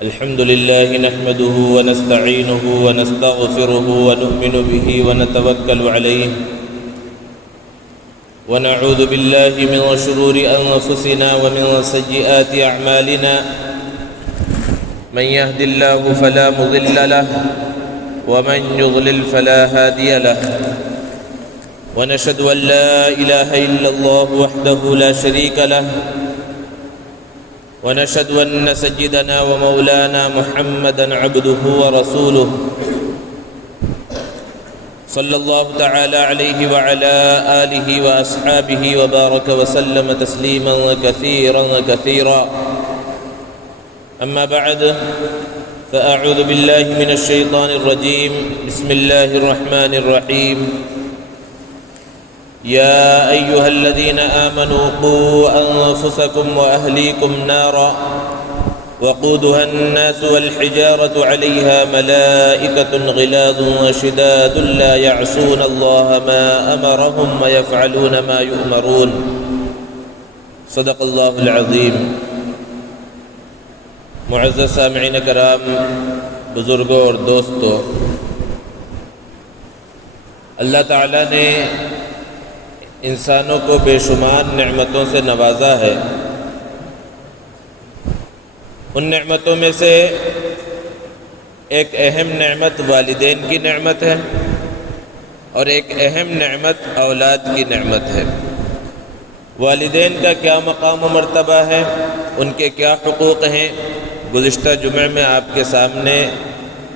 الحمد لله نحمده ونستعينه ونستغفره ونؤمن به ونتوكل عليه ونعوذ بالله من شرور أنفسنا ومن سيئات أعمالنا من يهد الله فلا مضل له ومن يضلل فلا هادي له ونشهد أن لا إله إلا الله وحده لا شريك له ونشهد أن سيدنا ومولانا محمدا عبده ورسوله صلى الله تعالى عليه وعلى آله وأصحابه وبارك وسلم تسليما كثيرا أما بعد فأعوذ بالله من الشيطان الرجيم بسم الله الرحمن الرحيم يا أيها الذين آمنوا قوا أنفسكم وأهليكم نارا وقودها الناس والحجارة عليها ملائكة غلاظ شداد لا يعصون الله ما أمرهم ويفعلون ما يؤمرون صدق الله العظيم. معزز سامعین کرام، بزرگوں اور دوستوں، اللہ تعالیٰ نے انسانوں کو بے شمار نعمتوں سے نوازا ہے. ان نعمتوں میں سے ایک اہم نعمت والدین کی نعمت ہے اور ایک اہم نعمت اولاد کی نعمت ہے. والدین کا کیا مقام و مرتبہ ہے، ان کے کیا حقوق ہیں، گزشتہ جمعے میں آپ کے سامنے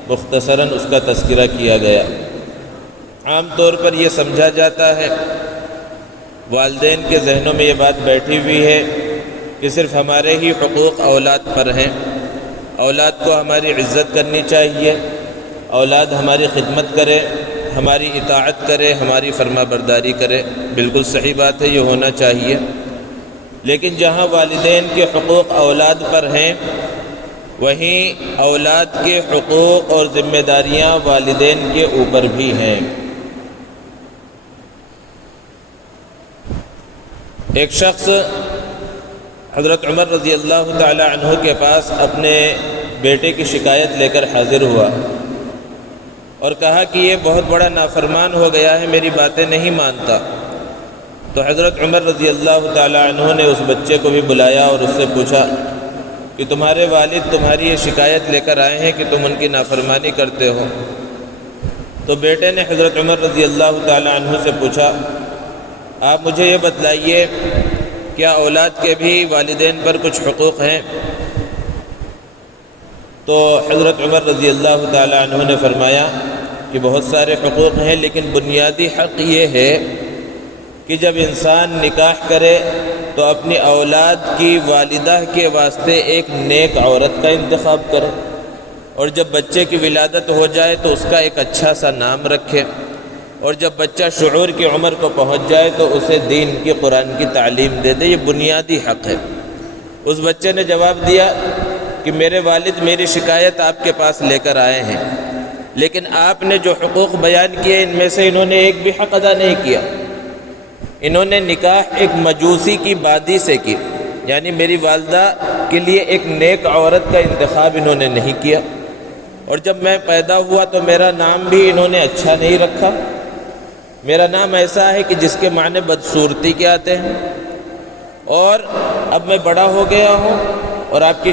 مختصراً اس کا تذکرہ کیا گیا. عام طور پر یہ سمجھا جاتا ہے، والدین کے ذہنوں میں یہ بات بیٹھی ہوئی ہے کہ صرف ہمارے ہی حقوق اولاد پر ہیں، اولاد کو ہماری عزت کرنی چاہیے، اولاد ہماری خدمت کرے، ہماری اطاعت کرے، ہماری فرما برداری کرے. بالکل صحیح بات ہے، یہ ہونا چاہیے. لیکن جہاں والدین کے حقوق اولاد پر ہیں، وہیں اولاد کے حقوق اور ذمہ داریاں والدین کے اوپر بھی ہیں. ایک شخص حضرت عمر رضی اللہ تعالی عنہ کے پاس اپنے بیٹے کی شکایت لے کر حاضر ہوا اور کہا کہ یہ بہت بڑا نافرمان ہو گیا ہے، میری باتیں نہیں مانتا. تو حضرت عمر رضی اللہ تعالی عنہ نے اس بچے کو بھی بلایا اور اس سے پوچھا کہ تمہارے والد تمہاری یہ شکایت لے کر آئے ہیں کہ تم ان کی نافرمانی کرتے ہو. تو بیٹے نے حضرت عمر رضی اللہ تعالی عنہ سے پوچھا، آپ مجھے یہ بتلائیے، کیا اولاد کے بھی والدین پر کچھ حقوق ہیں؟ تو حضرت عمر رضی اللہ تعالی عنہ نے فرمایا کہ بہت سارے حقوق ہیں، لیکن بنیادی حق یہ ہے کہ جب انسان نکاح کرے تو اپنی اولاد کی والدہ کے واسطے ایک نیک عورت کا انتخاب کرے، اور جب بچے کی ولادت ہو جائے تو اس کا ایک اچھا سا نام رکھے، اور جب بچہ شعور کی عمر کو پہنچ جائے تو اسے دین کی قرآن کی تعلیم دے دے. یہ بنیادی حق ہے. اس بچے نے جواب دیا کہ میرے والد میری شکایت آپ کے پاس لے کر آئے ہیں، لیکن آپ نے جو حقوق بیان کیے ان میں سے انہوں نے ایک بھی حق ادا نہیں کیا. انہوں نے نکاح ایک مجوسی کی بادی سے کی، یعنی میری والدہ کے لیے ایک نیک عورت کا انتخاب انہوں نے نہیں کیا، اور جب میں پیدا ہوا تو میرا نام بھی انہوں نے اچھا نہیں رکھا. میرا نام ایسا ہے کہ جس کے معنی بدصورتی کے آتے ہیں، اور اب میں بڑا ہو گیا ہوں اور آپ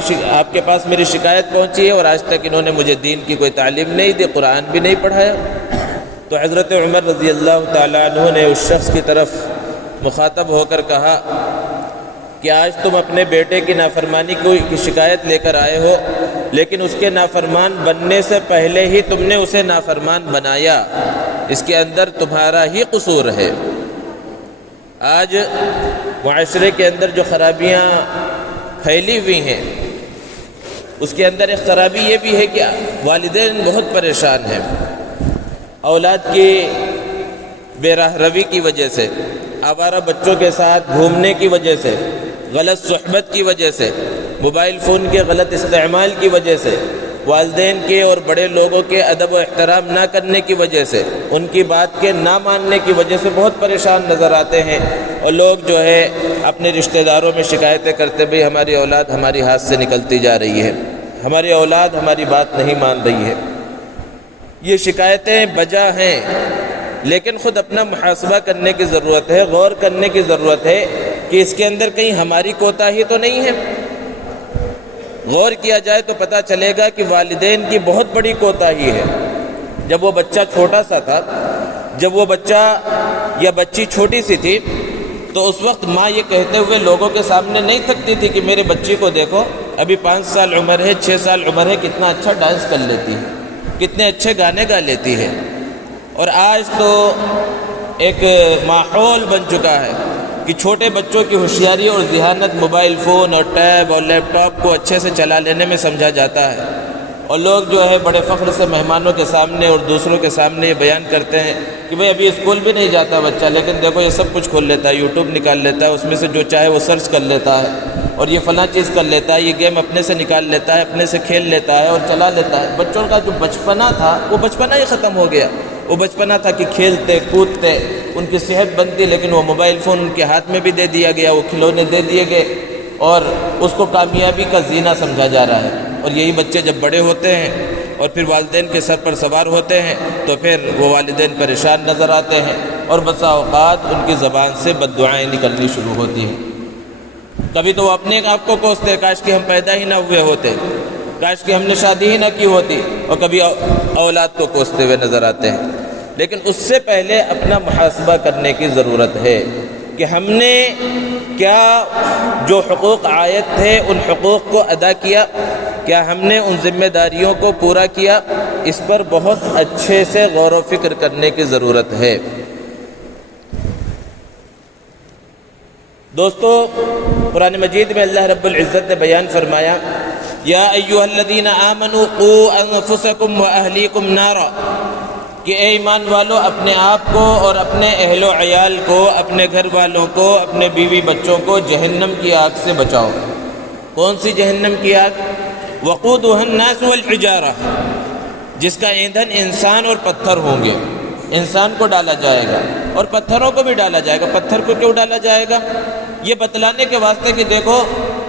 کے پاس میری شکایت پہنچی ہے، اور آج تک انہوں نے مجھے دین کی کوئی تعلیم نہیں دی، قرآن بھی نہیں پڑھایا. تو حضرت عمر رضی اللہ تعالی عنہ نے اس شخص کی طرف مخاطب ہو کر کہا کہ آج تم اپنے بیٹے کی نافرمانی کی شکایت لے کر آئے ہو، لیکن اس کے نافرمان بننے سے پہلے ہی تم نے اسے نافرمان بنایا. اس کے اندر تمہارا ہی قصور ہے. آج معاشرے کے اندر جو خرابیاں پھیلی ہوئی ہیں، اس کے اندر ایک خرابی یہ بھی ہے کہ والدین بہت پریشان ہیں. اولاد کی بے راہ روی کی وجہ سے، آوارہ بچوں کے ساتھ گھومنے کی وجہ سے، غلط صحبت کی وجہ سے، موبائل فون کے غلط استعمال کی وجہ سے، والدین کے اور بڑے لوگوں کے ادب و احترام نہ کرنے کی وجہ سے، ان کی بات کے نہ ماننے کی وجہ سے بہت پریشان نظر آتے ہیں. اور لوگ جو ہے اپنے رشتہ داروں میں شکایتیں کرتے، بھئی ہماری اولاد ہماری ہاتھ سے نکلتی جا رہی ہے. ہماری اولاد ہماری بات نہیں مان رہی ہے۔ یہ شکایتیں بجا ہیں، لیکن خود اپنا محاسبہ کرنے کی ضرورت ہے، غور کرنے کی ضرورت ہے کہ اس کے اندر کہیں ہماری کوتاہی تو نہیں ہے۔ غور کیا جائے تو پتہ چلے گا کہ والدین کی بہت بڑی کوتاہی ہے۔ جب وہ بچہ چھوٹا سا تھا، جب وہ بچہ یا بچی چھوٹی سی تھی، تو اس وقت ماں یہ کہتے ہوئے لوگوں کے سامنے نہیں تھکتی تھی کہ میرے بچی کو دیکھو، ابھی 5 سال عمر ہے، 6 سال عمر ہے، کتنا اچھا ڈانس کر لیتی ہے، کتنے اچھے گانے گا لیتی ہے۔ اور آج تو ایک ماحول بن چکا ہے کہ چھوٹے بچوں کی ہوشیاری اور ذہانت موبائل فون اور ٹیب اور لیپ ٹاپ کو اچھے سے چلا لینے میں سمجھا جاتا ہے، اور لوگ جو ہے بڑے فخر سے مہمانوں کے سامنے اور دوسروں کے سامنے یہ بیان کرتے ہیں کہ بھئی ابھی اسکول بھی نہیں جاتا بچہ، لیکن دیکھو یہ سب کچھ کھول لیتا ہے، یوٹیوب نکال لیتا ہے، اس میں سے جو چاہے وہ سرچ کر لیتا ہے، اور یہ فلاں چیز کر لیتا ہے، یہ گیم اپنے سے نکال لیتا ہے، اپنے سے کھیل لیتا ہے اور چلا لیتا ہے۔ بچوں کا جو بچپنا تھا وہ بچپنا ہی ختم ہو گیا۔ وہ بچپنا تھا کہ کھیلتے کودتے، ان کی صحت بنتی، لیکن وہ موبائل فون ان کے ہاتھ میں بھی دے دیا گیا، وہ کھلونے دے دیے گئے، اور اس کو کامیابی کا زینہ سمجھا جا رہا ہے۔ اور یہی بچے جب بڑے ہوتے ہیں اور پھر والدین کے سر پر سوار ہوتے ہیں تو پھر وہ والدین پریشان نظر آتے ہیں، اور بسا اوقات ان کی زبان سے بد دعائیں نکلنی شروع ہوتی ہیں۔ کبھی تو وہ اپنے آپ کو کوستے، کاش کہ ہم پیدا ہی نہ ہوئے ہوتے، کاش کہ ہم نے شادی ہی نہ کی ہوتی، اور کبھی اولاد کو کوستے ہوئے نظر آتے ہیں۔ لیکن اس سے پہلے اپنا محاسبہ کرنے کی ضرورت ہے کہ ہم نے کیا جو حقوق عائد تھے ان حقوق کو ادا کیا، کیا ہم نے ان ذمہ داریوں کو پورا کیا۔ اس پر بہت اچھے سے غور و فکر کرنے کی ضرورت ہے۔ دوستو، قرآن مجید میں اللہ رب العزت نے بیان فرمایا، یا ایھا الذین آمنوا قوا انفسکم واہلیکم نارا، کہ اے ایمان والو اپنے آپ کو اور اپنے اہل و عیال کو، اپنے گھر والوں کو، اپنے بیوی بچوں کو جہنم کی آگ سے بچاؤ۔ کون سی جہنم کی آگ؟ وقودها الناس والحجارہ، جس کا ایندھن انسان اور پتھر ہوں گے۔ انسان کو ڈالا جائے گا اور پتھروں کو بھی ڈالا جائے گا۔ پتھر کو کیوں ڈالا جائے گا؟ یہ بتلانے کے واسطے کہ دیکھو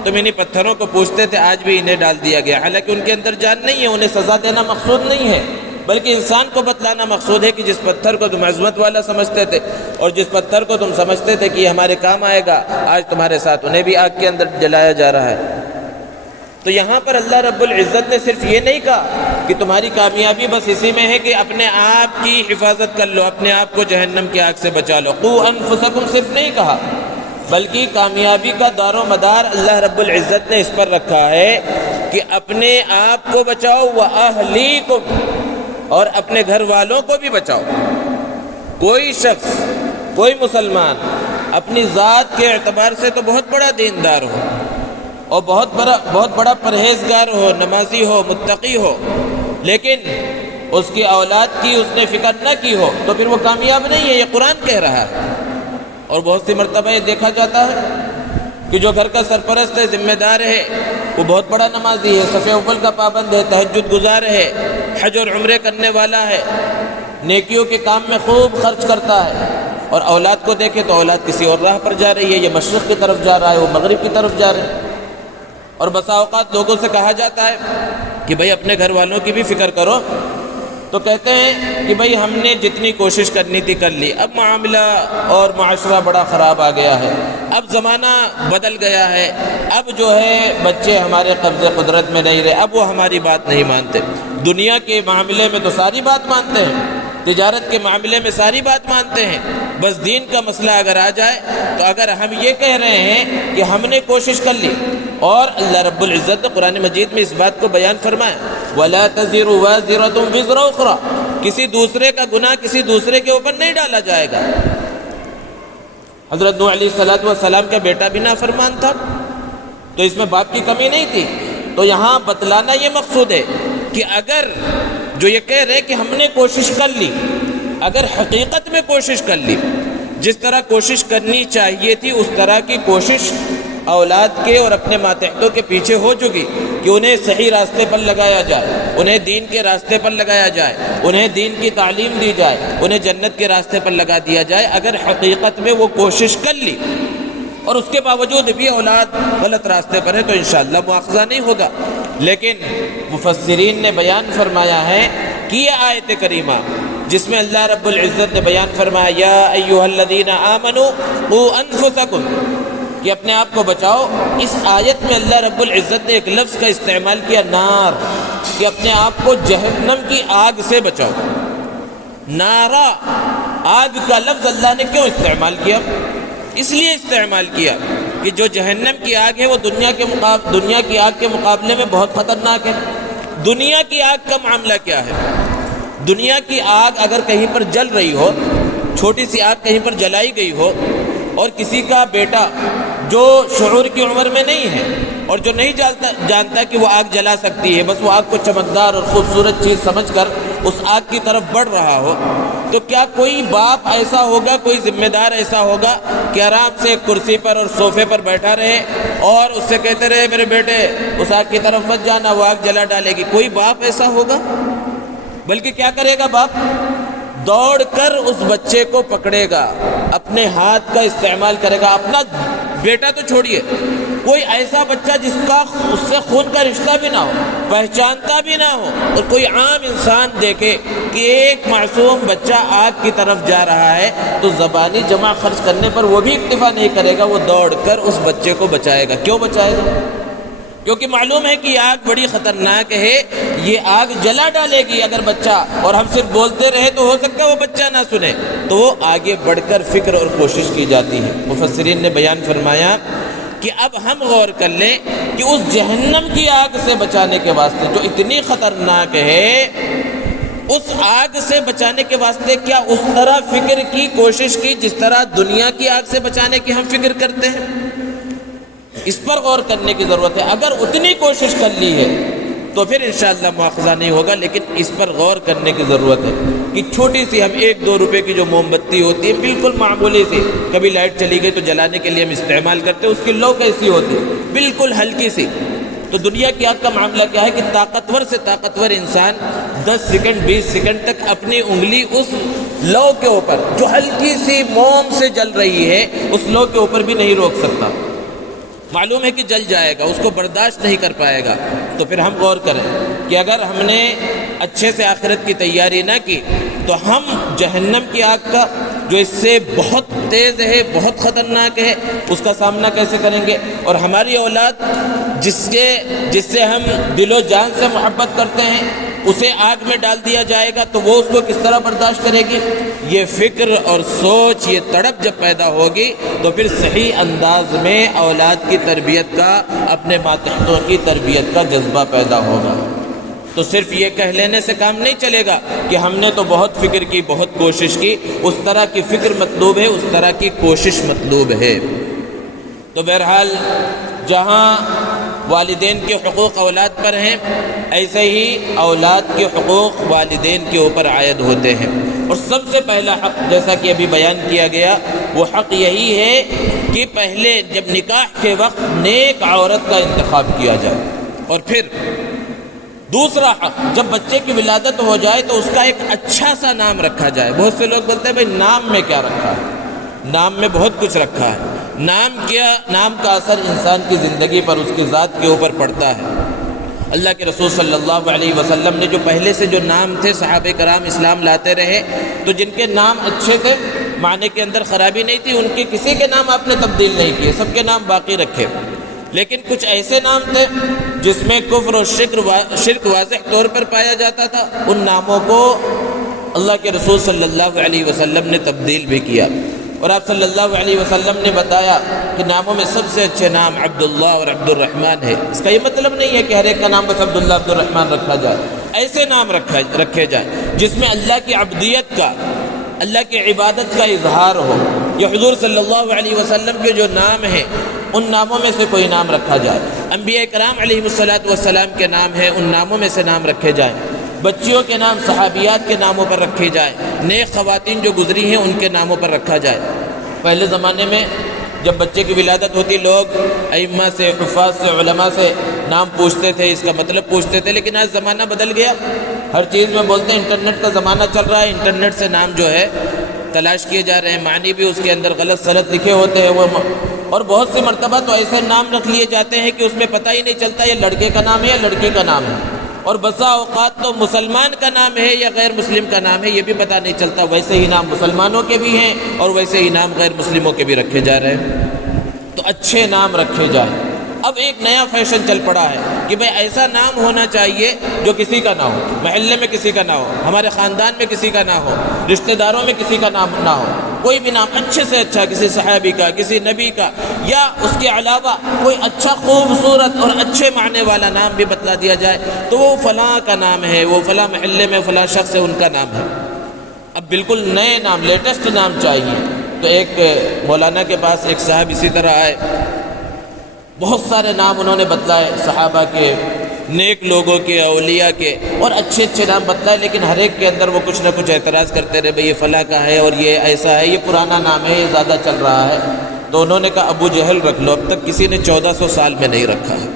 تم انہیں پتھروں کو پوچھتے تھے، آج بھی انہیں ڈال دیا گیا، حالانکہ ان کے اندر جان نہیں ہے، انہیں سزا دینا مقصود نہیں ہے، بلکہ انسان کو بتلانا مقصود ہے کہ جس پتھر کو تم عظمت والا سمجھتے تھے اور جس پتھر کو تم سمجھتے تھے کہ یہ ہمارے کام آئے گا، آج تمہارے ساتھ انہیں بھی آگ کے اندر جلایا جا رہا ہے۔ تو یہاں پر اللہ رب العزت نے صرف یہ نہیں کہا کہ تمہاری کامیابی بس اسی میں ہے کہ اپنے آپ کی حفاظت کر لو، اپنے آپ کو جہنم کی آگ سے بچا لو، قوا انفسکم صرف نہیں کہا، بلکہ کامیابی کا دار و مدار اللہ رب العزت نے اس پر رکھا ہے کہ اپنے آپ کو بچاؤ واہلیکم، اور اپنے گھر والوں کو بھی بچاؤ۔ کوئی شخص، کوئی مسلمان اپنی ذات کے اعتبار سے تو بہت بڑا دیندار ہو اور بہت بڑا پرہیزگار ہو، نمازی ہو، متقی ہو، لیکن اس کی اولاد کی اس نے فکر نہ کی ہو تو پھر وہ کامیاب نہیں ہے، یہ قرآن کہہ رہا ہے۔ اور بہت سی مرتبہ یہ دیکھا جاتا ہے کہ جو گھر کا سرپرست ہے، ذمہ دار ہے، وہ بہت بڑا نمازی ہے، صف اول کا پابند ہے، تہجد گزار ہے، حج اور عمرے کرنے والا ہے، نیکیوں کے کام میں خوب خرچ کرتا ہے، اور اولاد کو دیکھے تو اولاد کسی اور راہ پر جا رہی ہے، یہ مشرق کی طرف جا رہا ہے، وہ مغرب کی طرف جا رہے ہیں۔ اور بسا اوقات لوگوں سے کہا جاتا ہے کہ بھئی اپنے گھر والوں کی بھی فکر کرو، تو کہتے ہیں کہ بھئی ہم نے جتنی کوشش کرنی تھی کر لی، اب معاملہ اور معاشرہ بڑا خراب آ گیا ہے، اب زمانہ بدل گیا ہے، اب جو ہے بچے ہمارے قبضے قدرت میں نہیں رہے، اب وہ ہماری بات نہیں مانتے۔ دنیا کے معاملے میں تو ساری بات مانتے ہیں، تجارت کے معاملے میں ساری بات مانتے ہیں، بس دین کا مسئلہ اگر آ جائے تو اگر ہم یہ کہہ رہے ہیں کہ ہم نے کوشش کر لی، اور اللہ رب العزت نے قرآن مجید میں اس بات کو بیان فرمایا، وَلَا تَزِرُ وَازِرَةٌ وِزْرَ أُخْرَى، کسی دوسرے کا گناہ کسی دوسرے کے اوپر نہیں ڈالا جائے گا۔ حضرت نوح علیہ السلام کا بیٹا بھی نافرمان تھا، تو اس میں باپ کی کمی نہیں تھی۔ تو یہاں بتلانا یہ مقصود ہے کہ اگر جو یہ کہہ رہے کہ ہم نے کوشش کر لی، اگر حقیقت میں کوشش کر لی، جس طرح کوشش کرنی چاہیے تھی اس طرح کی کوشش اولاد کے اور اپنے ماتحتوں کے پیچھے ہو چکی کہ انہیں صحیح راستے پر لگایا جائے، انہیں دین کے راستے پر لگایا جائے، انہیں دین کی تعلیم دی جائے، انہیں جنت کے راستے پر لگا دیا جائے، اگر حقیقت میں وہ کوشش کر لی اور اس کے باوجود بھی اولاد غلط راستے پر ہے تو انشاءاللہ مواخذہ نہیں ہوگا۔ لیکن مفسرین نے بیان فرمایا ہے کہ یہ آیت کریمہ جس میں اللہ رب العزت نے بیان فرمایا یا ایھا الذین آمنوا قوا انفسکم کہ اپنے آپ کو بچاؤ، اس آیت میں اللہ رب العزت نے ایک لفظ کا استعمال کیا نار، کہ اپنے آپ کو جہنم کی آگ سے بچاؤ۔ نارا آگ کا لفظ اللہ نے کیوں استعمال کیا؟ اس لیے استعمال کیا کہ جو جہنم کی آگ ہے وہ دنیا کی آگ کے مقابلے میں بہت خطرناک ہے۔ دنیا کی آگ کا معاملہ کیا ہے؟ دنیا کی آگ اگر کہیں پر جل رہی ہو، چھوٹی سی آگ کہیں پر جلائی گئی ہو، اور کسی کا بیٹا جو شعور کی عمر میں نہیں ہے اور جو نہیں جانتا کہ وہ آگ جلا سکتی ہے، بس وہ آگ کو چمکدار اور خوبصورت چیز سمجھ کر اس آگ کی طرف بڑھ رہا ہو، تو کیا کوئی باپ ایسا ہوگا، کوئی ذمہ دار ایسا ہوگا کہ آرام سے کرسی پر اور صوفے پر بیٹھا رہے اور اس سے کہتے رہے میرے بیٹے اس آگ کی طرف مت جانا، وہ آگ جلا ڈالے گی؟ کوئی باپ ایسا ہوگا؟ بلکہ کیا کرے گا باپ؟ دوڑ کر اس بچے کو پکڑے گا، اپنے ہاتھ کا استعمال کرے گا۔ اپنا بیٹا تو چھوڑیے، کوئی ایسا بچہ جس کا اس سے خون کا رشتہ بھی نہ ہو، پہچانتا بھی نہ ہو، اور کوئی عام انسان دیکھے کہ ایک معصوم بچہ آگ کی طرف جا رہا ہے تو زبانی جمع خرچ کرنے پر وہ بھی اکتفا نہیں کرے گا، وہ دوڑ کر اس بچے کو بچائے گا۔ کیوں بچائے گا؟ کیونکہ معلوم ہے کہ یہ آگ بڑی خطرناک ہے، یہ آگ جلا ڈالے گی اگر بچہ، اور ہم صرف بولتے رہے تو ہو سکتا ہے وہ بچہ نہ سنے، تو وہ آگے بڑھ کر فکر اور کوشش کی جاتی ہے۔ مفسرین نے بیان فرمایا کہ اب ہم غور کر لیں کہ اس جہنم کی آگ سے بچانے کے واسطے جو اتنی خطرناک ہے، اس آگ سے بچانے کے واسطے کیا اس طرح فکر کی کوشش کی جس طرح دنیا کی آگ سے بچانے کی ہم فکر کرتے ہیں؟ اس پر غور کرنے کی ضرورت ہے۔ اگر اتنی کوشش کر لی ہے تو پھر انشاءاللہ مواخذہ نہیں ہوگا، لیکن اس پر غور کرنے کی ضرورت ہے کہ چھوٹی سی ہم 1-2 روپے کی جو موم بتی ہوتی ہے، بالکل معمولی سی، کبھی لائٹ چلی گئی تو جلانے کے لیے ہم استعمال کرتے ہیں، اس کی لو کیسی ہوتی ہے؟ بالکل ہلکی سی۔ تو دنیا کی آگ کا معاملہ کیا ہے کہ طاقتور سے طاقتور انسان 10 سیکنڈ 20 سیکنڈ تک اپنی انگلی اس لو کے اوپر جو ہلکی سی موم سے جل رہی ہے اس لو کے اوپر بھی نہیں روک سکتا، معلوم ہے کہ جل جائے گا، اس کو برداشت نہیں کر پائے گا۔ تو پھر ہم غور کریں کہ اگر ہم نے اچھے سے آخرت کی تیاری نہ کی تو ہم جہنم کی آگ کا جو اس سے بہت تیز ہے، بہت خطرناک ہے، اس کا سامنا کیسے کریں گے؟ اور ہماری اولاد جس سے ہم دل و جان سے محبت کرتے ہیں اسے آگ میں ڈال دیا جائے گا تو وہ اس کو کس طرح برداشت کرے گی؟ یہ فکر اور سوچ، یہ تڑپ جب پیدا ہوگی تو پھر صحیح انداز میں اولاد کی تربیت کا، اپنے ماتحتوں کی تربیت کا جذبہ پیدا ہوگا۔ تو صرف یہ کہہ لینے سے کام نہیں چلے گا کہ ہم نے تو بہت فکر کی، بہت کوشش کی، اس طرح کی فکر مطلوب ہے، اس طرح کی کوشش مطلوب ہے۔ تو بہرحال جہاں والدین کے حقوق اولاد پر ہیں، ایسے ہی اولاد کے حقوق والدین کے اوپر عائد ہوتے ہیں، اور سب سے پہلا حق جیسا کہ ابھی بیان کیا گیا وہ حق یہی ہے کہ پہلے جب نکاح کے وقت نیک عورت کا انتخاب کیا جائے، اور پھر دوسرا حق جب بچے کی ولادت ہو جائے تو اس کا ایک اچھا سا نام رکھا جائے۔ بہت سے لوگ بولتے ہیں بھائی نام میں کیا رکھا ہے؟ نام میں بہت کچھ رکھا ہے۔ نام کا اثر انسان کی زندگی پر، اس کی ذات کے اوپر پڑتا ہے۔ اللہ کے رسول صلی اللہ علیہ وسلم نے جو پہلے سے جو نام تھے، صحابہ کرام اسلام لاتے رہے تو جن کے نام اچھے تھے، معنی کے اندر خرابی نہیں تھی، ان کے کسی کے نام آپ نے تبدیل نہیں کیے، سب کے نام باقی رکھے۔ لیکن کچھ ایسے نام تھے جس میں کفر اور شرک واضح طور پر پایا جاتا تھا، ان ناموں کو اللہ کے رسول صلی اللہ علیہ وسلم نے تبدیل بھی کیا، اور آپ صلی اللہ علیہ وسلم نے بتایا کہ ناموں میں سب سے اچھے نام عبداللہ اور عبد الرحمن ہے۔ اس کا یہ مطلب نہیں ہے کہ ہر ایک کا نام بس عبداللہ عبد الرحمن رکھا جائے، ایسے نام رکھے جائیں جس میں اللہ کی عبدیت کا، اللہ کی عبادت کا اظہار ہو۔ یہ حضور صلی اللہ علیہ وسلم کے جو نام ہیں ان ناموں میں سے کوئی نام رکھا جائے۔ انبیاء کرام علیہ الصلاۃ کے نام ہیں، ان ناموں میں سے نام رکھے جائیں۔ بچیوں کے نام صحابیات کے ناموں پر رکھے جائیں، نیک خواتین جو گزری ہیں ان کے ناموں پر رکھا جائے۔ پہلے زمانے میں جب بچے کی ولادت ہوتی لوگ ائمہ سے، حفاظ سے، علماء سے نام پوچھتے تھے، اس کا مطلب پوچھتے تھے، لیکن آج زمانہ بدل گیا، ہر چیز میں بولتے ہیں انٹرنیٹ کا زمانہ چل رہا ہے، انٹرنیٹ سے نام جو ہے تلاش کیے جا رہے ہیں، معنی بھی اس کے اندر غلط سلط لکھے ہوتے ہیں اور بہت سی مرتبہ تو ایسے نام رکھ لیے جاتے ہیں کہ اس میں پتہ ہی نہیں چلتا یہ لڑکے کا نام ہے یا لڑکی کا نام ہے، اور بسا اوقات تو مسلمان کا نام ہے یا غیر مسلم کا نام ہے یہ بھی پتہ نہیں چلتا، ویسے ہی نام مسلمانوں کے بھی ہیں اور ویسے ہی نام غیر مسلموں کے بھی رکھے جا رہے ہیں۔ تو اچھے نام رکھے جائیں۔ اب ایک نیا فیشن چل پڑا ہے کہ بھئی ایسا نام ہونا چاہیے جو کسی کا نہ ہو، محلے میں کسی کا نہ ہو، ہمارے خاندان میں کسی کا نہ ہو، رشتہ داروں میں کسی کا نام نہ ہو، کوئی بھی نام اچھے سے اچھا کسی صحابی کا، کسی نبی کا، یا اس کے علاوہ کوئی اچھا خوبصورت اور اچھے معنی والا نام بھی بتلا دیا جائے تو وہ فلاں کا نام ہے، وہ فلاں محلے میں فلاں شخص ہے ان کا نام ہے۔ اب بالکل نئے نام، لیٹسٹ نام چاہیے۔ تو ایک مولانا کے پاس ایک صاحب اسی طرح آئے، بہت سارے نام انہوں نے بتلائے صحابہ کے، نیک لوگوں کے، اولیاء کے، اور اچھے اچھے نام بتلائے، لیکن ہر ایک کے اندر وہ کچھ نہ کچھ اعتراض کرتے رہے، بھئی یہ فلاں کا ہے اور یہ ایسا ہے، یہ پرانا نام ہے، یہ زیادہ چل رہا ہے۔ تو انہوں نے کہا ابو جہل رکھ لو، اب تک کسی نے 1400 سال میں نہیں رکھا ہے۔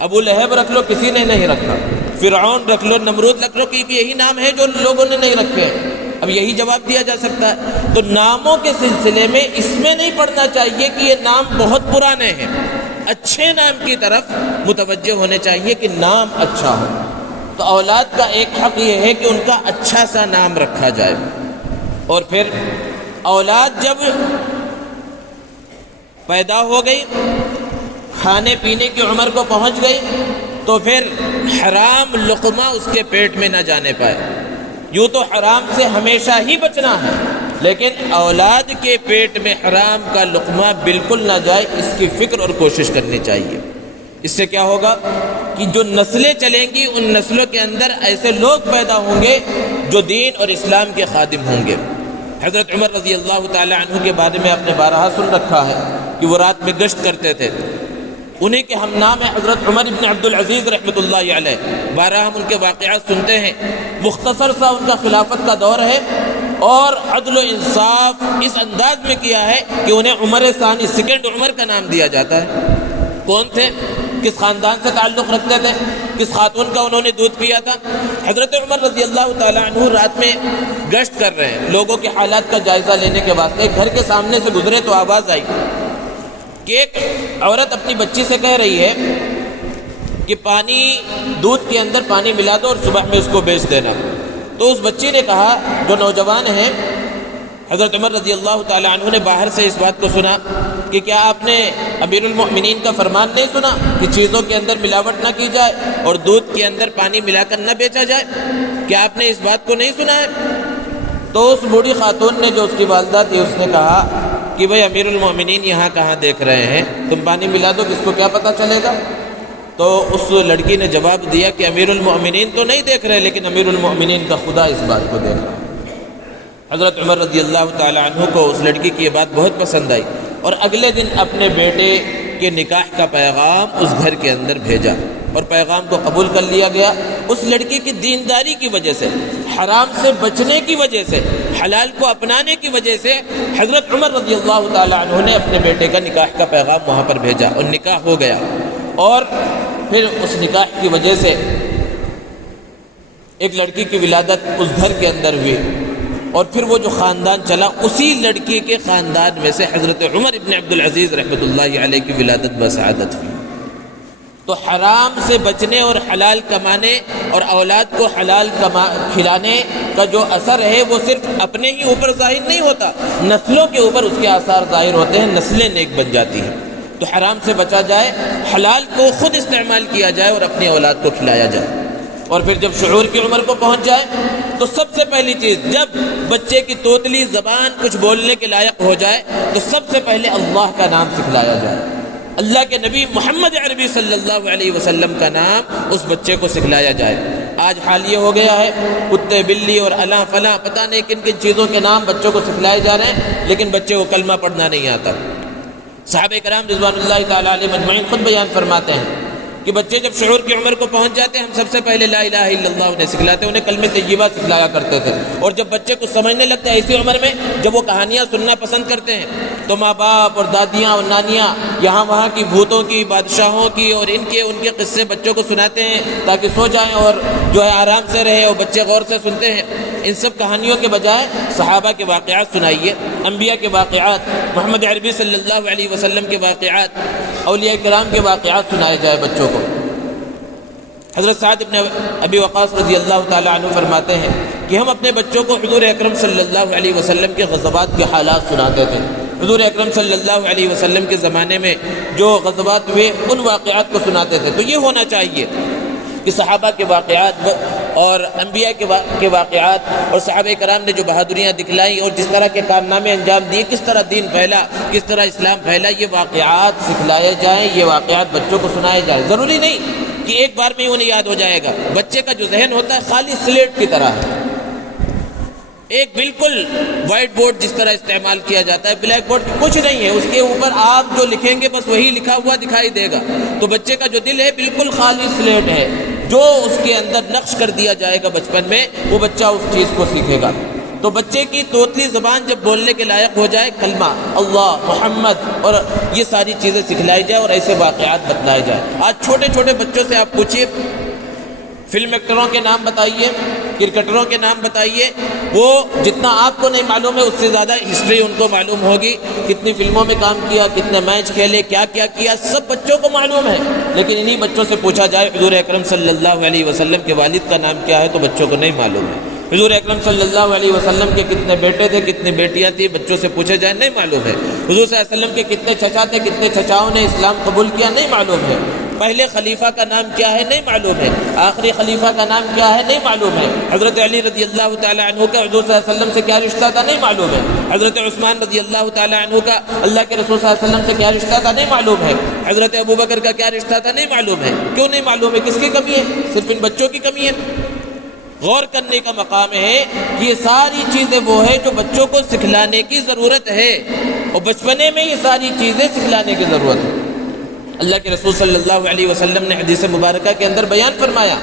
ابو لہب رکھ لو، کسی نے نہیں رکھا۔ فرعون رکھ لو، نمرود رکھ لو، کیونکہ یہی نام ہے جو لوگوں نے نہیں رکھے۔ اب یہی جواب دیا جا سکتا ہے۔ تو ناموں کے سلسلے میں اس میں نہیں پڑھنا چاہیے کہ یہ نام بہت پرانے ہیں، اچھے نام کی طرف متوجہ ہونے چاہیے کہ نام اچھا ہو۔ تو اولاد کا ایک حق یہ ہے کہ ان کا اچھا سا نام رکھا جائے۔ اور پھر اولاد جب پیدا ہو گئی، کھانے پینے کی عمر کو پہنچ گئی، تو پھر حرام لقمہ اس کے پیٹ میں نہ جانے پائے۔ یوں تو حرام سے ہمیشہ ہی بچنا ہے، لیکن اولاد کے پیٹ میں حرام کا لقمہ بالکل نہ جائے، اس کی فکر اور کوشش کرنی چاہیے۔ اس سے کیا ہوگا کہ جو نسلیں چلیں گی ان نسلوں کے اندر ایسے لوگ پیدا ہوں گے جو دین اور اسلام کے خادم ہوں گے۔ حضرت عمر رضی اللہ تعالی عنہ کے بارے میں آپ نے بارہا سن رکھا ہے کہ وہ رات میں گشت کرتے تھے۔ انہی کے ہم نام ہیں حضرت عمر ابن عبدالعزیز رحمۃ اللہ علیہ، بارہا ہم ان کے واقعات سنتے ہیں۔ مختصر سا ان کا خلافت کا دور ہے، اور عدل و انصاف اس انداز میں کیا ہے کہ انہیں عمر ثانی، سیکنڈ عمر کا نام دیا جاتا ہے۔ کون تھے، کس خاندان سے تعلق رکھتے تھے، کس خاتون کا انہوں نے دودھ پیا تھا؟ حضرت عمر رضی اللہ تعالی عنہ رات میں گشت کر رہے ہیں، لوگوں کے حالات کا جائزہ لینے کے واسطے گھر کے سامنے سے گزرے تو آواز آئی کہ ایک عورت اپنی بچی سے کہہ رہی ہے کہ پانی، دودھ کے اندر پانی ملا دو اور صبح میں اس کو بیچ دینا۔ تو اس بچی نے کہا، جو نوجوان ہیں، حضرت عمر رضی اللہ تعالی عنہ نے باہر سے اس بات کو سنا کہ کیا آپ نے امیر المؤمنین کا فرمان نہیں سنا کہ چیزوں کے اندر ملاوٹ نہ کی جائے اور دودھ کے اندر پانی ملا کر نہ بیچا جائے؟ کیا آپ نے اس بات کو نہیں سنا ہے؟ تو اس بوڑھی خاتون نے، جو اس کی والدہ تھی، اس نے کہا کہ بھئی امیر المؤمنین یہاں کہاں دیکھ رہے ہیں، تم پانی ملا دو، کس کو کیا پتہ چلے گا؟ تو اس لڑکی نے جواب دیا کہ امیر المؤمنین تو نہیں دیکھ رہے، لیکن امیر المؤمنین کا خدا اس بات کو دیکھ رہا ہے۔ حضرت عمر رضی اللہ تعالی عنہ کو اس لڑکی کی یہ بات بہت پسند آئی، اور اگلے دن اپنے بیٹے کے نکاح کا پیغام اس گھر کے اندر بھیجا، اور پیغام کو قبول کر لیا گیا۔ اس لڑکی کی دینداری کی وجہ سے، حرام سے بچنے کی وجہ سے، حلال کو اپنانے کی وجہ سے حضرت عمر رضی اللہ تعالی عنہ نے اپنے بیٹے کا نکاح کا پیغام وہاں پر بھیجا، اور نکاح ہو گیا۔ اور پھر اس نکاح کی وجہ سے ایک لڑکی کی ولادت اس گھر کے اندر ہوئی، اور پھر وہ جو خاندان چلا، اسی لڑکی کے خاندان میں سے حضرت عمر ابن عبدالعزیز رحمۃ اللہ علیہ کی ولادت بسعادت ہوئی۔ تو حرام سے بچنے اور حلال کمانے اور اولاد کو حلال کھلانے کا جو اثر ہے وہ صرف اپنے ہی اوپر ظاہر نہیں ہوتا، نسلوں کے اوپر اس کے آثار ظاہر ہوتے ہیں، نسلیں نیک بن جاتی ہیں۔ تو حرام سے بچا جائے، حلال کو خود استعمال کیا جائے اور اپنی اولاد کو کھلایا جائے۔ اور پھر جب شعور کی عمر کو پہنچ جائے تو سب سے پہلی چیز، جب بچے کی توتلی زبان کچھ بولنے کے لائق ہو جائے تو سب سے پہلے اللہ کا نام سکھلایا جائے، اللہ کے نبی محمد عربی صلی اللہ علیہ وسلم کا نام اس بچے کو سکھلایا جائے۔ آج حال یہ ہو گیا ہے، کتے بلی اور الاں فلاں پتہ نہیں کن کن چیزوں کے نام بچوں کو سکھلائے جا رہے ہیں، لیکن بچے کو کلمہ پڑھنا نہیں آتا۔ صحابہ کرام رضوان اللہ تعالیٰ علیہ مجمعین خود بیان فرماتے ہیں کہ بچے جب شعور کی عمر کو پہنچ جاتے ہیں، ہم سب سے پہلے لا الہ الا اللہ انہیں سکھلاتے ہیں، انہیں کلمہ طیبہ سکھلایا کرتے تھے۔ اور جب بچے کچھ سمجھنے لگتے ہیں ایسی عمر میں، جب وہ کہانیاں سننا پسند کرتے ہیں، تو ماں باپ اور دادیاں اور نانیاں یہاں وہاں کی بھوتوں کی، بادشاہوں کی اور ان کے قصے بچوں کو سناتے ہیں تاکہ سو جائیں اور جو ہے آرام سے رہے، اور بچے غور سے سنتے ہیں۔ ان سب کہانیوں کے بجائے صحابہ کے واقعات سنائیے، انبیاء کے واقعات، محمد عربی صلی اللہ علیہ وسلم کے واقعات، اولیاء کرام کے واقعات سنائے جائے بچوں کو۔ حضرت سعد بن ابی وقاص رضی اللہ تعالیٰ عنہ فرماتے ہیں کہ ہم اپنے بچوں کو حضور اکرم صلی اللہ علیہ وسلم کے غزوات کے حالات سناتے تھے۔ حضور اکرم صلی اللہ علیہ وسلم کے زمانے میں جو غزوات ہوئے ان واقعات کو سناتے تھے۔ تو یہ ہونا چاہیے کہ صحابہ کے واقعات اور انبیاء کے واقعات اور صحابہ کرام نے جو بہادریاں دکھلائیں اور جس طرح کے کارنامے انجام دیے، کس طرح دین پھیلا، کس طرح اسلام پھیلا، یہ واقعات سکھلائے جائیں، یہ واقعات بچوں کو سنائے جائیں۔ ضروری نہیں کہ ایک بار میں ہی انہیں یاد ہو جائے گا۔ بچے کا جو ذہن ہوتا ہے خالی سلیٹ کی طرح ہے، ایک بالکل وائٹ بورڈ جس طرح استعمال کیا جاتا ہے، بلیک بورڈ کچھ نہیں ہے، اس کے اوپر آپ جو لکھیں گے بس وہی لکھا ہوا دکھائی دے گا۔ تو بچے کا جو دل ہے بالکل خالی سلیٹ ہے، جو اس کے اندر نقش کر دیا جائے گا بچپن میں وہ بچہ اس چیز کو سیکھے گا۔ تو بچے کی توتلی زبان جب بولنے کے لائق ہو جائے، کلمہ اللہ محمد اور یہ ساری چیزیں سکھلائی جائے اور ایسے واقعات بتلائے جائے۔ آج چھوٹے چھوٹے بچوں سے آپ پوچھیے، فلم ایکٹروں کے نام بتائیے، کرکٹروں کے نام بتائیے، وہ جتنا آپ کو نہیں معلوم ہے اس سے زیادہ ہسٹری ان کو معلوم ہوگی، کتنی فلموں میں کام کیا، کتنے میچ کھیلے، کیا کیا کیا، سب بچوں کو معلوم ہے۔ لیکن انہی بچوں سے پوچھا جائے حضور اکرم صلی اللہ علیہ وسلم کے والد کا نام کیا ہے تو بچوں کو نہیں معلوم ہے۔ حضور اکرم صلی اللہ علیہ وسلم کے کتنے بیٹے تھے، کتنی بیٹیاں تھیں، بچوں سے پوچھا جائے نہیں معلوم ہے۔ حضور صلی اللہ علیہ وسلم کے کتنے چچا تھے، کتنے چچاؤں نے اسلام قبول کیا نہیں معلوم ہے۔ پہلے خلیفہ کا نام کیا ہے نہیں معلوم ہے، آخری خلیفہ کا نام کیا ہے نہیں معلوم ہے۔ حضرت علی رضی اللہ تعالیٰ عنہ کا حضور صلی اللہ علیہ وسلم سے کیا رشتہ تھا نہیں معلوم ہے۔ حضرت عثمان رضی اللہ تعالیٰ عنہ کا اللہ کے رسول صلی اللہ علیہ وسلم سے کیا رشتہ تھا نہیں معلوم ہے۔ حضرت ابوبکر کا کیا رشتہ تھا نہیں معلوم ہے۔ کیوں نہیں معلوم ہے؟ کس کی کمی ہے؟ صرف ان بچوں کی کمی ہے۔ غور کرنے کا مقام ہے کہ یہ ساری چیزیں وہ ہے جو بچوں کو سکھلانے کی ضرورت ہے، اور بچپنے میں یہ ساری چیزیں سکھلانے کی ضرورت ہے۔ اللہ کے رسول صلی اللہ علیہ وسلم نے حدیث مبارکہ کے اندر بیان فرمایا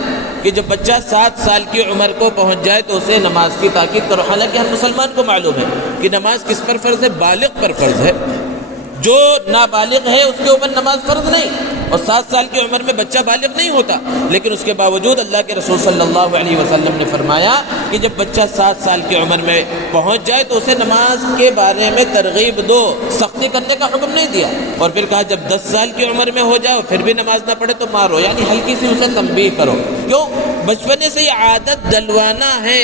کہ جب بچہ 7 سال کی عمر کو پہنچ جائے تو اسے نماز کی تاکید کرو۔ حالانکہ ہر مسلمان کو معلوم ہے کہ نماز کس پر فرض ہے؟ بالغ پر فرض ہے۔ جو نابالغ ہے اس کے اوپر نماز فرض نہیں، اور 7 سال کی عمر میں بچہ بالغ نہیں ہوتا، لیکن اس کے باوجود اللہ کے رسول صلی اللہ علیہ وسلم نے فرمایا کہ جب بچہ 7 سال کی عمر میں پہنچ جائے تو اسے نماز کے بارے میں ترغیب دو، سختی کرنے کا حکم نہیں دیا۔ اور پھر کہا جب 10 سال کی عمر میں ہو جائے پھر بھی نماز نہ پڑھے تو مارو، یعنی ہلکی سی اسے تنبیہ کرو۔ کیوں؟ بچپنے سے یہ عادت ڈلوانا ہے۔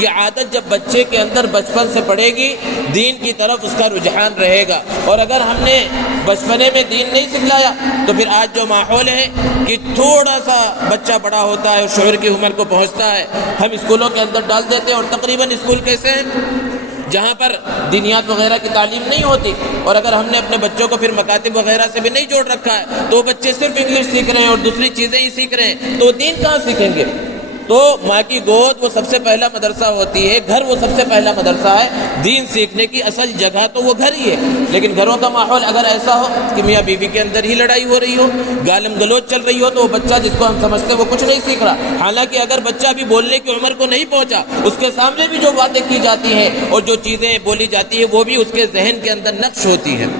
یہ عادت جب بچے کے اندر بچپن سے پڑے گی، دین کی طرف اس کا رجحان رہے گا۔ اور اگر ہم نے بچپنے میں دین نہیں سکھلایا تو پھر آج جو ماحول ہے کہ تھوڑا سا بچہ بڑا ہوتا ہے اور شعور کی عمر کو پہنچتا ہے، ہم اسکولوں کے اندر ڈال دیتے ہیں، اور تقریباً اسکول کیسے ہیں جہاں پر دینیات وغیرہ کی تعلیم نہیں ہوتی، اور اگر ہم نے اپنے بچوں کو پھر مکاتب وغیرہ سے بھی نہیں جوڑ رکھا ہے تو بچے صرف انگلش سیکھ رہے ہیں اور دوسری چیزیں ہی سیکھ رہے ہیں، تو دین کہاں سیکھیں گے؟ تو ماں کی گود وہ سب سے پہلا مدرسہ ہوتی ہے، گھر وہ سب سے پہلا مدرسہ ہے۔ دین سیکھنے کی اصل جگہ تو وہ گھر ہی ہے۔ لیکن گھروں کا ماحول اگر ایسا ہو کہ میاں بیوی کے اندر ہی لڑائی ہو رہی ہو، گالم گلوچ چل رہی ہو، تو وہ بچہ جس کو ہم سمجھتے ہیں وہ کچھ نہیں سیکھ رہا۔ حالانکہ اگر بچہ بھی بولنے کی عمر کو نہیں پہنچا، اس کے سامنے بھی جو باتیں کی جاتی ہیں اور جو چیزیں بولی جاتی ہیں وہ بھی اس کے ذہن کے اندر نقش ہوتی ہیں،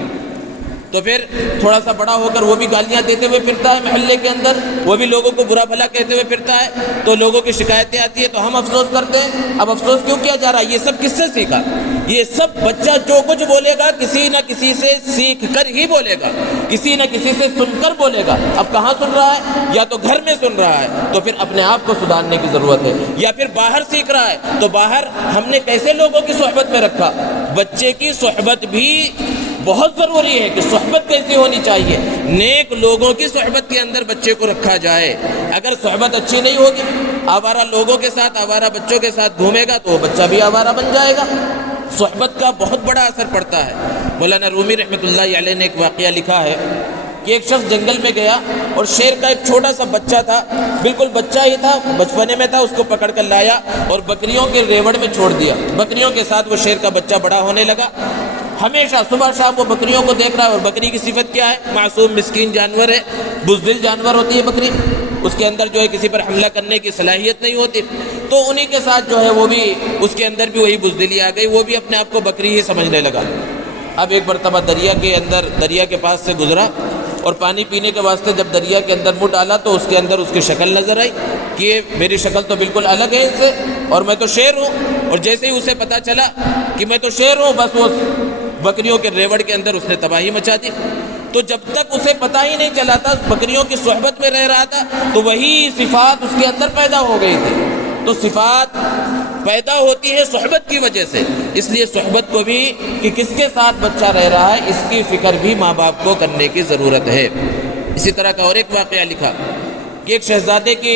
تو پھر تھوڑا سا بڑا ہو کر وہ بھی گالیاں دیتے ہوئے پھرتا ہے محلے کے اندر، وہ بھی لوگوں کو برا بھلا کہتے ہوئے پھرتا ہے، تو لوگوں کی شکایتیں آتی ہیں تو ہم افسوس کرتے ہیں۔ اب افسوس کیوں کیا جا رہا ہے؟ یہ سب کس سے سیکھا؟ یہ سب بچہ جو کچھ بولے گا کسی نہ کسی سے سیکھ کر ہی بولے گا، کسی نہ کسی سے سن کر بولے گا۔ اب کہاں سن رہا ہے؟ یا تو گھر میں سن رہا ہے، تو پھر اپنے آپ کو سدھارنے کی ضرورت ہے، یا پھر باہر سیکھ رہا ہے، تو باہر ہم نے کیسے لوگوں کی صحبت میں رکھا؟ بچے کی صحبت بھی بہت ضروری ہے کہ صحبت کیسی ہونی چاہیے۔ نیک لوگوں کی صحبت کے اندر بچے کو رکھا جائے۔ اگر صحبت اچھی نہیں ہوگی، آوارہ لوگوں کے ساتھ، آوارہ بچوں کے ساتھ گھومے گا تو وہ بچہ بھی آوارہ بن جائے گا۔ صحبت کا بہت بڑا اثر پڑتا ہے۔ مولانا رومی رحمۃ اللہ علیہ نے ایک واقعہ لکھا ہے کہ ایک شخص جنگل میں گیا اور شیر کا ایک چھوٹا سا بچہ تھا، بالکل بچہ ہی تھا، بچپنے میں تھا، اس کو پکڑ کر لایا اور بکریوں کے ریوڑ میں چھوڑ دیا۔ بکریوں کے ساتھ وہ شیر کا بچہ بڑا ہونے لگا۔ ہمیشہ صبح شام وہ بکریوں کو دیکھ رہا ہے، اور بکری کی صفت کیا ہے؟ معصوم مسکین جانور ہے، بزدل جانور ہوتی ہے بکری، اس کے اندر جو ہے کسی پر حملہ کرنے کی صلاحیت نہیں ہوتی، تو انہی کے ساتھ جو ہے وہ بھی اس کے اندر بھی وہی بزدلی آ گئی، وہ بھی اپنے آپ کو بکری ہی سمجھنے لگا۔ اب ایک مرتبہ دریا کے پاس سے گزرا اور پانی پینے کے واسطے جب دریا کے اندر منہ ڈالا تو اس کے اندر اس کی شکل نظر آئی کہ یہ میری شکل تو بالکل الگ ہے ان سے، اور میں تو شیر ہوں۔ اور جیسے ہی اسے پتہ چلا کہ میں تو شیر ہوں، بس وہ بکریوں کے ریوڑ کے اندر اس نے تباہی مچا دی۔ تو جب تک اسے پتہ ہی نہیں چلا تھا، بکریوں کی صحبت میں رہ رہا تھا، تو وہی صفات اس کے اندر پیدا ہو گئی تھی۔ تو صفات پیدا ہوتی ہے صحبت کی وجہ سے، اس لیے صحبت کو بھی کہ کس کے ساتھ بچہ رہ رہا ہے اس کی فکر بھی ماں باپ کو کرنے کی ضرورت ہے۔ اسی طرح کا اور ایک واقعہ لکھا کہ ایک شہزادے کی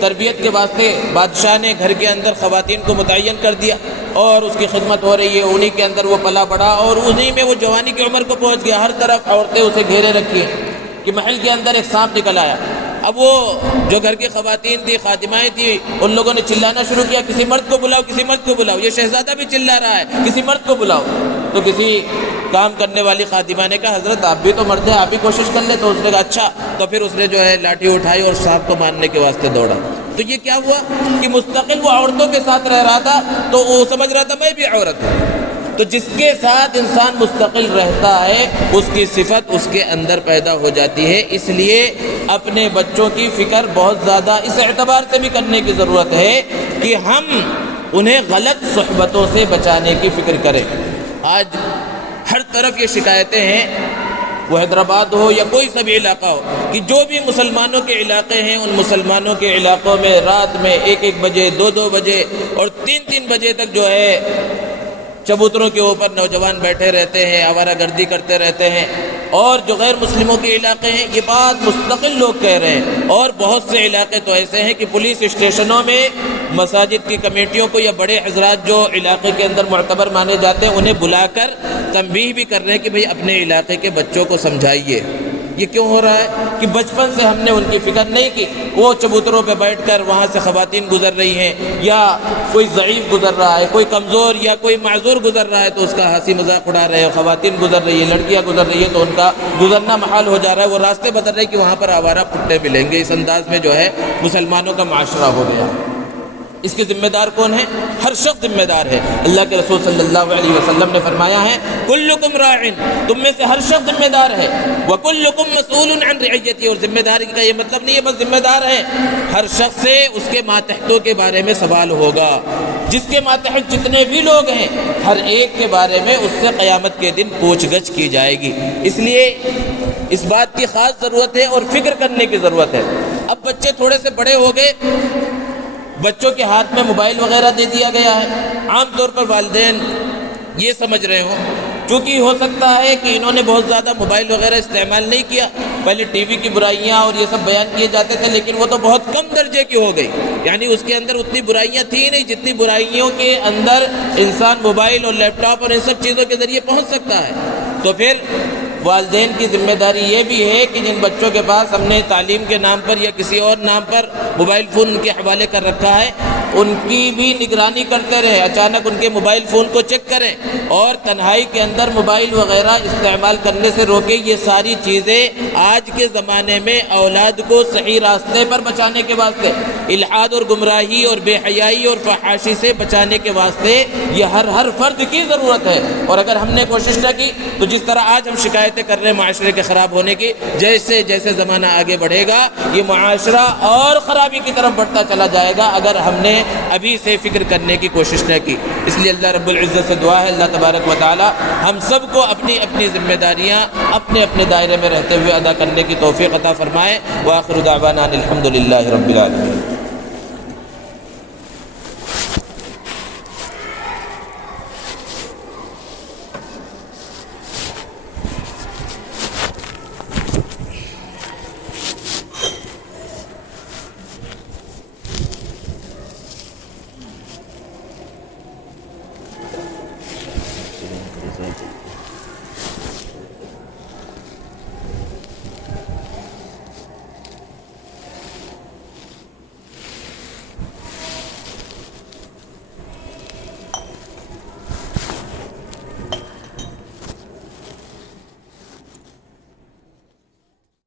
تربیت کے واسطے بادشاہ نے گھر کے اندر خواتین کو متعین کر دیا اور اس کی خدمت ہو رہی ہے، انہی کے اندر وہ پلا بڑھا اور انہی میں وہ جوانی کی عمر کو پہنچ گیا۔ ہر طرف عورتیں اسے گھیرے رکھی ہیں کہ محل کے اندر ایک سانپ نکل آیا۔ اب وہ جو گھر کی خواتین تھی، خادمائیں تھیں، ان لوگوں نے چلانا شروع کیا، کسی مرد کو بلاؤ، کسی مرد کو بلاؤ۔ یہ شہزادہ بھی چلا رہا ہے، کسی مرد کو بلاؤ۔ تو کسی کام کرنے والی خادمہ نے کہا حضرت آپ بھی تو مرد ہیں، آپ بھی کوشش کر لیں۔ تو اس نے کہا اچھا۔ تو پھر اس نے جو ہے لاٹھی اٹھائی اور سانپ کو مارنے کے واسطے دوڑا۔ تو یہ کیا ہوا کہ مستقل وہ عورتوں کے ساتھ رہ رہا تھا تو وہ سمجھ رہا تھا میں بھی عورت ہوں۔ تو جس کے ساتھ انسان مستقل رہتا ہے اس کی صفت اس کے اندر پیدا ہو جاتی ہے۔ اس لیے اپنے بچوں کی فکر بہت زیادہ اس اعتبار سے بھی کرنے کی ضرورت ہے کہ ہم انہیں غلط صحبتوں سے بچانے کی فکر کریں۔ آج ہر طرف یہ شکایتیں ہیں، وہ حیدرآباد ہو یا کوئی سا بھی علاقہ ہو، کہ جو بھی مسلمانوں کے علاقے ہیں ان مسلمانوں کے علاقوں میں رات میں 1-1 بجے 2-2 بجے اور 3-3 بجے تک جو ہے چبوتروں کے اوپر نوجوان بیٹھے رہتے ہیں، آوارہ گردی کرتے رہتے ہیں۔ اور جو غیر مسلموں کے علاقے ہیں یہ بات مستقل لوگ کہہ رہے ہیں، اور بہت سے علاقے تو ایسے ہیں کہ پولیس اسٹیشنوں میں مساجد کی کمیٹیوں کو یا بڑے حضرات جو علاقے کے اندر معتبر مانے جاتے ہیں انہیں بلا کر تنبیہ بھی کر رہے ہیں کہ بھئی اپنے علاقے کے بچوں کو سمجھائیے۔ یہ کیوں ہو رہا ہے کہ بچپن سے ہم نے ان کی فکر نہیں کی۔ وہ چبوتروں پہ بیٹھ کر وہاں سے خواتین گزر رہی ہیں، یا کوئی ضعیف گزر رہا ہے، کوئی کمزور یا کوئی معذور گزر رہا ہے تو اس کا ہنسی مذاق اڑا رہے ہیں۔ خواتین گزر رہی ہیں، لڑکیاں گزر رہی ہیں تو ان کا گزرنا محال ہو جا رہا ہے۔ وہ راستے بدل رہے کہ وہاں پر آوارہ کتے ملیں گے۔ اس انداز میں جو ہے مسلمانوں کا معاشرہ ہو گیا۔ اس کے ذمہ دار کون ہیں؟ ہر شخص ذمہ دار ہے۔ اللہ کے رسول صلی اللہ علیہ وسلم نے فرمایا ہے کلکم راعٍ، تم میں سے ہر شخص ذمہ دار ہے، وکلکم مسئول عن رعیتہ، اور ذمہ داری کا یہ مطلب نہیں ہے بس ذمہ دار ہے، ہر شخص سے اس کے ماتحتوں کے بارے میں سوال ہوگا۔ جس کے ماتحت جتنے بھی لوگ ہیں ہر ایک کے بارے میں اس سے قیامت کے دن پوچھ گچھ کی جائے گی۔ اس لیے اس بات کی خاص ضرورت ہے اور فکر کرنے کی ضرورت ہے۔ اب بچے تھوڑے سے بڑے ہو گئے، بچوں کے ہاتھ میں موبائل وغیرہ دے دیا گیا ہے۔ عام طور پر والدین یہ سمجھ رہے ہوں چونکہ ہو سکتا ہے کہ انہوں نے بہت زیادہ موبائل وغیرہ استعمال نہیں کیا، پہلے ٹی وی کی برائیاں اور یہ سب بیان کیے جاتے تھے لیکن وہ تو بہت کم درجے کی ہو گئی، یعنی اس کے اندر اتنی برائیاں تھیں نہیں جتنی برائیوں کے اندر انسان موبائل اور لیپ ٹاپ اور ان سب چیزوں کے ذریعے پہنچ سکتا ہے۔ تو پھر والدین کی ذمہ داری یہ بھی ہے کہ جن بچوں کے پاس ہم نے تعلیم کے نام پر یا کسی اور نام پر موبائل فون ان کے حوالے کر رکھا ہے ان کی بھی نگرانی کرتے رہے، اچانک ان کے موبائل فون کو چیک کریں اور تنہائی کے اندر موبائل وغیرہ استعمال کرنے سے روکیں۔ یہ ساری چیزیں آج کے زمانے میں اولاد کو صحیح راستے پر بچانے کے واسطے، الحاد اور گمراہی اور بے حیائی اور فحاشی سے بچانے کے واسطے یہ ہر فرد کی ضرورت ہے۔ اور اگر ہم نے کوشش نہ کی تو جس طرح آج ہم شکایتیں کر رہے ہیں معاشرے کے خراب ہونے کی، جیسے جیسے زمانہ آگے بڑھے گا یہ معاشرہ اور خرابی کی طرف بڑھتا چلا جائے گا اگر ہم نے ابھی سے فکر کرنے کی کوشش نہ کی۔ اس لیے اللہ رب العزت سے دعا ہے اللہ تبارک و تعالی ہم سب کو اپنی اپنی ذمہ داریاں اپنے اپنے دائرے میں رہتے ہوئے ادا کرنے کی توفیق عطا فرمائے۔ وآخر دعوانا الحمد للہ رب العالمین۔